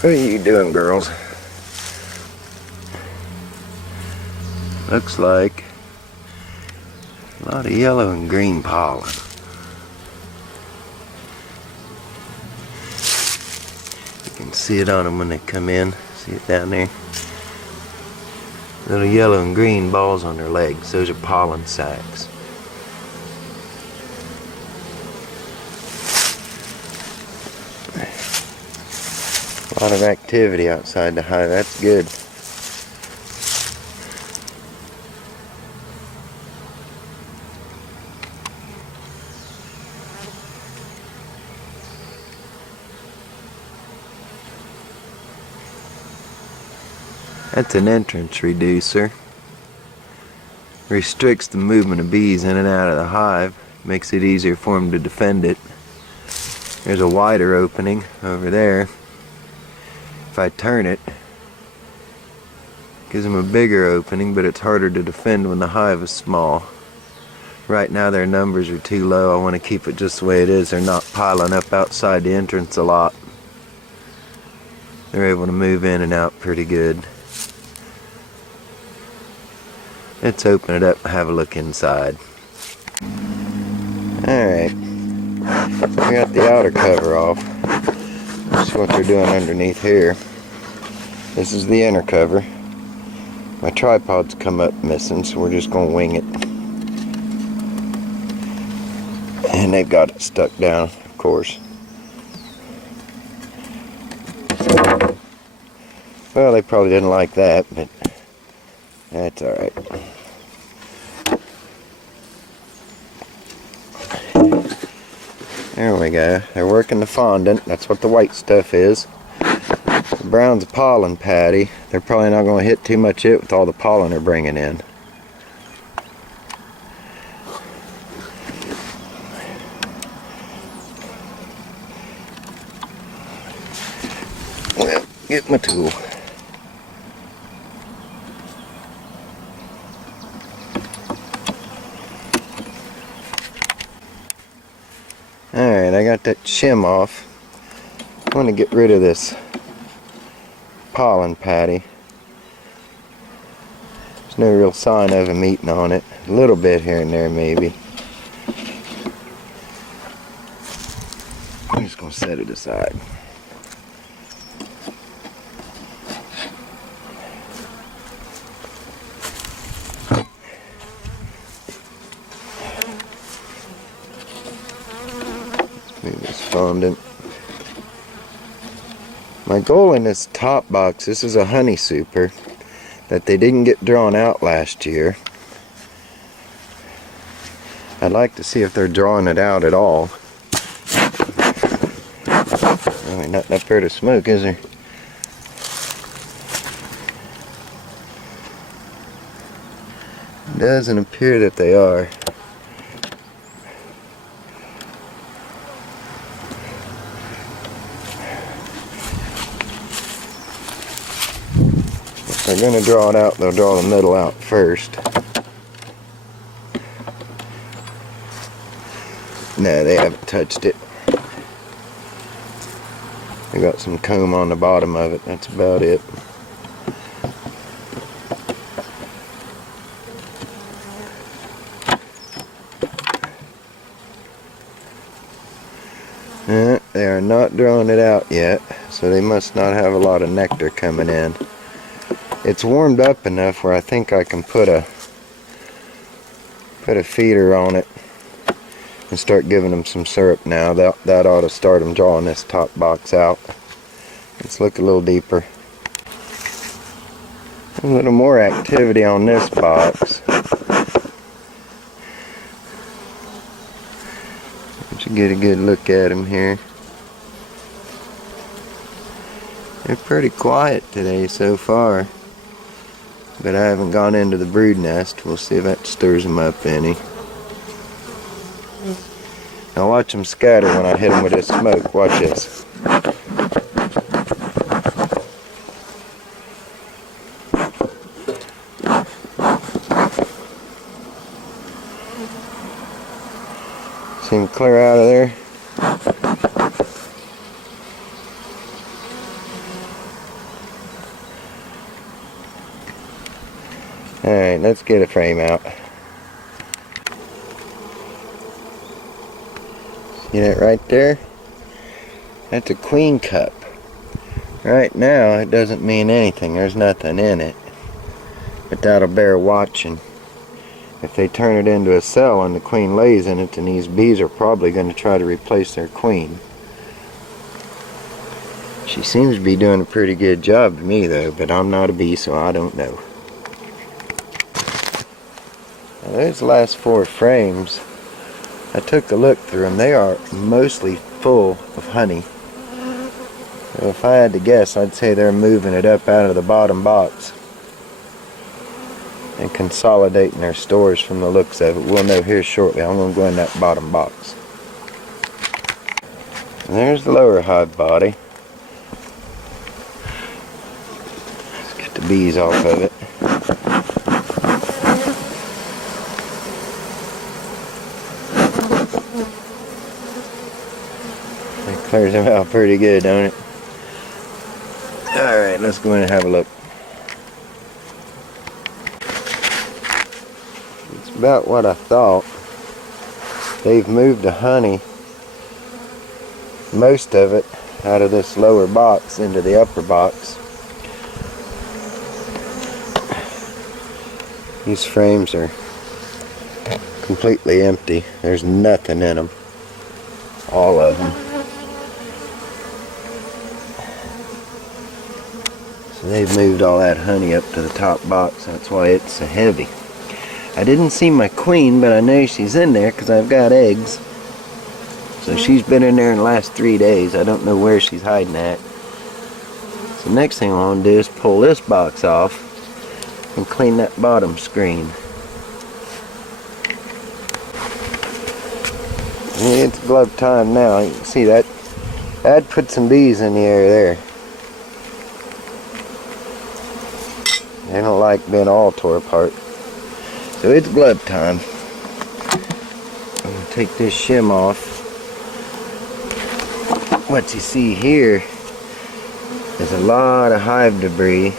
What are you doing, girls? Looks like a lot of yellow and green pollen. You can see it on them when they come in. See it down there? Little yellow and green balls on their legs. Those are pollen sacs. A lot of activity outside the hive. That's good. That's an entrance reducer. Restricts the movement of bees in and out of the hive. Makes it easier for them to defend it. There's a wider opening over there. If I turn it, gives them a bigger opening, but it's harder to defend when the hive is small. Right now their numbers are too low. I want to keep it just the way it is. They're not piling up outside the entrance a lot. They're able to move in and out pretty good. Let's open it up and have a look inside. Alright, we got the outer cover off. This is what they're doing underneath here. This is the inner cover. My tripod's come up missing, so we're just going to wing it. And they've got it stuck down, of course. Well, they probably didn't like that, but that's alright. There we go. They're working the fondant. That's what the white stuff is. The brown's a pollen patty. They're probably not going to hit too much it with all the pollen they're bringing in. Well, get my tool. Alright, I got that shim off. I want to get rid of this pollen patty. There's no real sign of them eating on it. A little bit here and there maybe. I'm just going to set it aside. Move this fondant. My goal in this top box, this is a honey super that they didn't get drawn out last year. I'd like to see if they're drawing it out at all. Really nothing up there to smoke, is there? Doesn't appear that they are. If they're going to draw it out, they'll draw the middle out first. No, they haven't touched it. They got some comb on the bottom of it. That's about it. They are not drawing it out yet, so they must not have a lot of nectar coming in. It's warmed up enough where I think I can put a feeder on it and start giving them some syrup now. That ought to start them drawing this top box out. Let's look a little deeper. A little more activity on this box. Let's get a good look at them here. They're pretty quiet today so far, but I haven't gone into the brood nest. We'll see if that stirs them up any. Now watch them scatter when I hit them with this smoke. Watch this. See them clear out of there? Alright, let's get a frame out. See that right there? That's a queen cup. Right now it doesn't mean anything, there's nothing in it. But that'll bear watching. If they turn it into a cell and the queen lays in it, then these bees are probably going to try to replace their queen. She seems to be doing a pretty good job to me though, but I'm not a bee, so I don't know. Now, those last 4 frames, I took a look through them. They are mostly full of honey. So if I had to guess, I'd say they're moving it up out of the bottom box and consolidating their stores from the looks of it. We'll know here shortly. I'm going to go in that bottom box. And there's the lower hive body. Let's get the bees off of it. That clears them out pretty good, don't it? Alright, let's go in and have a look. It's about what I thought. They've moved the honey, most of it, out of this lower box into the upper box. These frames are completely empty. There's nothing in them. All of them. So they've moved all that honey up to the top box. That's why it's so heavy. I didn't see my queen, but I know she's in there because I've got eggs. So she's been in there in the last 3 days. I don't know where she's hiding at. So next thing I want to do is pull this box off and clean that bottom screen. It's glove time now. You can see that. I'd put some bees in the air there. They don't like being all tore apart. So it's glove time. I'm going to take this shim off. What you see here is a lot of hive debris.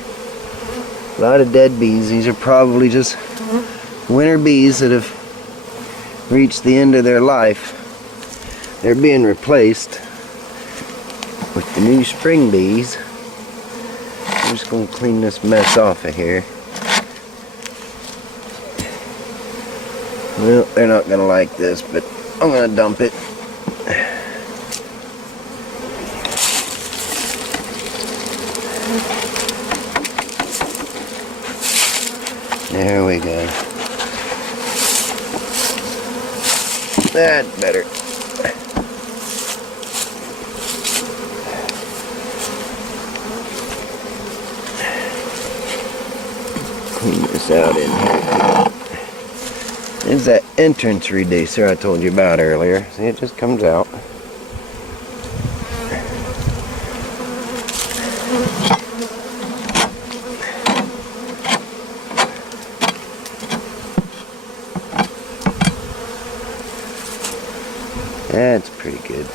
A lot of dead bees. These are probably just winter bees that have reached the end of their life. They're being replaced with the new spring bees. I'm just going to clean this mess off of here. Well, they're not going to like this, but I'm going to dump it. There we go. That's better. Clean this out in here. There's that entrance reducer I told you about earlier. See, it just comes out. That's pretty good.